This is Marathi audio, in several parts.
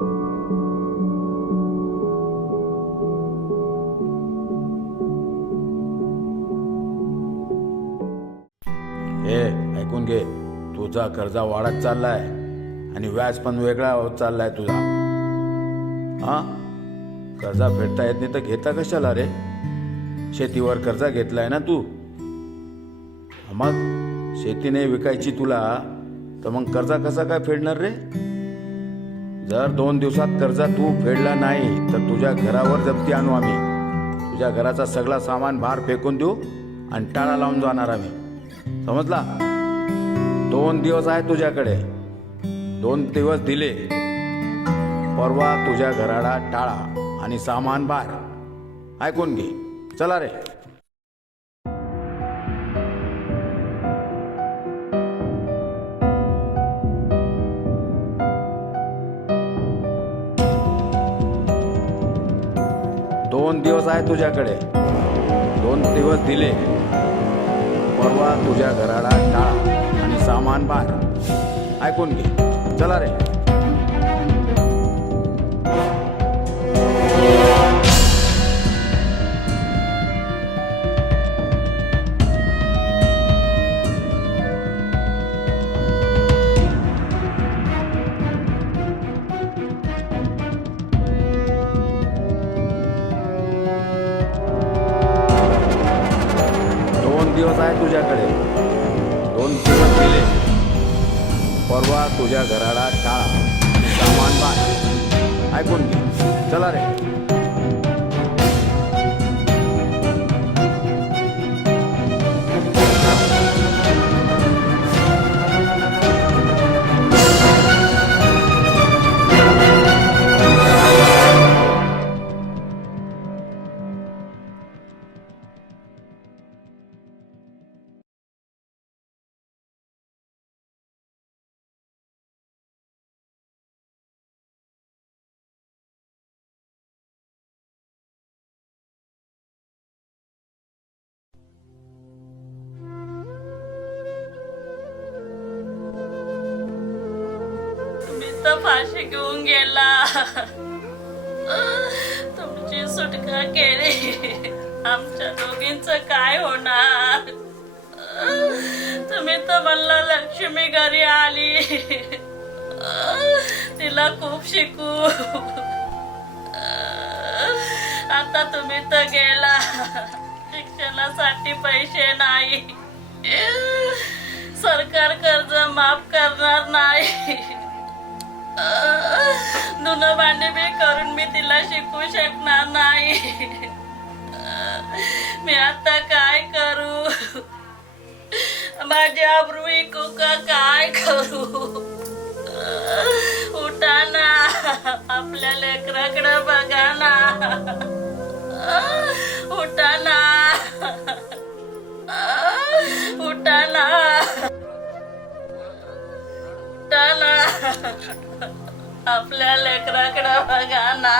हे ऐकून घे, तुझा कर्जा वाढत चाललाय आणि व्याज पण वेगळा होत चाललाय तुझा. हा, कर्जा फेडता येत नाही तर घेता कशाला रे? शेतीवर कर्जा घेतलाय ना तू. मग शेती नाही विकायची तुला तर मग कर्जा कसा काय फेडणार रे? जर 2 दिवसात कर्जा तू फेडला नाही तर तुझ्या घरावर जप्ती आणू आम्ही. तुझ्या घराचा सगळा सामान बाहेर फेकून देऊ आणि टाळा लावून जाणार आम्ही. समजला? 2 दिवस आहे तुझ्याकडे. 2 दिवस दिले, परवा तुझ्या घराला टाळा आणि सामान बाहेर. ऐकून घे, चला रे. दोन दिवस आहे तुझ्याकडे. 2 दिवस दिले, परवा तुझ्या घराला टाळा आणि सामान बाहेर. ऐकून घे, चला रे. दिवस आहे तुझ्याकडे. 2 दिवस दिले, परवा तुझ्या घराला टाळा आणि सामान बाहेर. ऐकून घे, चला रे. फाशी घेऊन गेला. तुमची सुटका केली, आमच्या दोघींचं काय होणार? तुम्ही तर म्हणला लक्ष्मी घरी आली, तिला खूप शिकू. आता तुम्ही तर गेला, शिक्षणासाठी पैसे नाही, सरकार कर्ज माफ करणार नाही. धुणं भांडी बी करून मी तिला शिकू शकणार नाही. मी आता काय करू? माझी आबरू विकू का काय करू? उठा ना, आपल्या लेकराकडं बघा ना. उठा ना, उठा ना, उठा ना, आपल्या लेकराकडं बघा ना.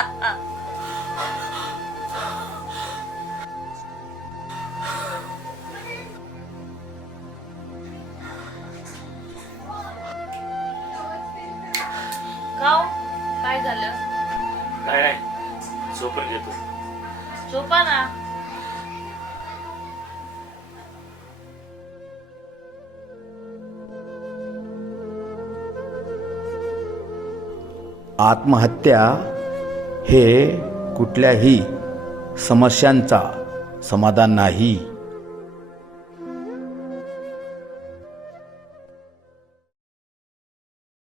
काय झालं? काय नाही, झोपून घेतो. झोपा ना. आत्महत्या हे कुठल्याही समस्यांचा समाधान नाही.